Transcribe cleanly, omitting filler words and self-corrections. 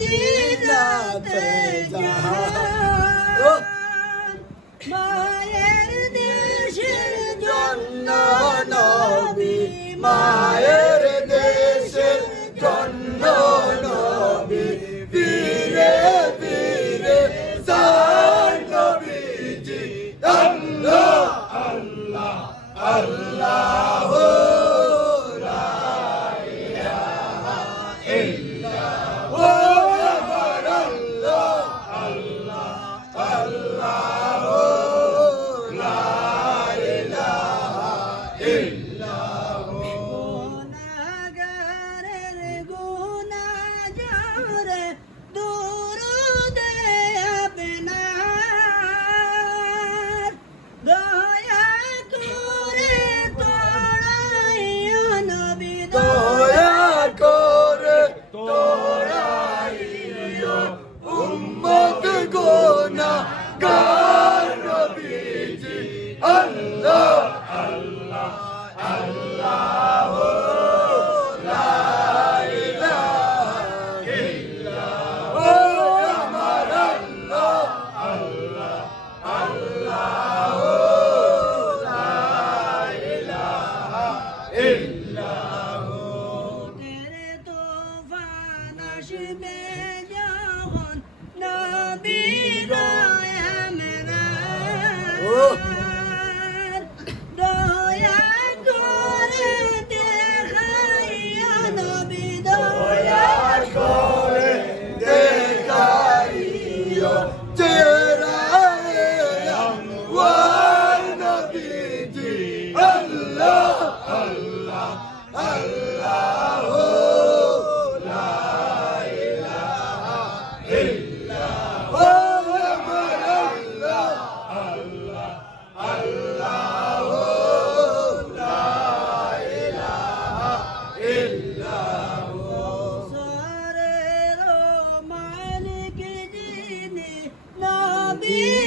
মদিনাতে যান মায়ের দেশের জন্য নবী মায়ের দেশের জন্য নবী ফিরে ফিরে যান নবীজি আল্লাহ আল্লাহ আল্লাহ লা ইলাহা ইল্লাল্লাহ আমার আল্লাহ আল্লাহ আল্লাহ লা ইলাহা ইল্লাল্লাহ গুনাহগারের গুনাহ যারে দুরুদে আপনার দয়া করে তোড়াইয়া নবী দয়া করে তোড়াইয়া উম্মত গুনাহগার নবীজি আল্লাহ আল্লাহ আল্লাহ লা ইলাহা ইল্লাল্লাহ আমার আল্লাহ আল্লাহ আল্লাহ লা ইলাহা ইল্লাল্লাহ তেরে তুফান আসবে যখন নবীর আমার দয়া করে দেখাইয়া নবী দয়া করে দেখাইয়া চেহারায়ে আনওয়ার নবীজি আল্লাহ আল্লাহ আল্লাহ লা ইলাহা ইল্লাল্লাহ আমার আল্লাহ আল্লাহ আল্লাহ লা ইলাহা ইল্লাল্লাহ সারের মালিক যিনি নবী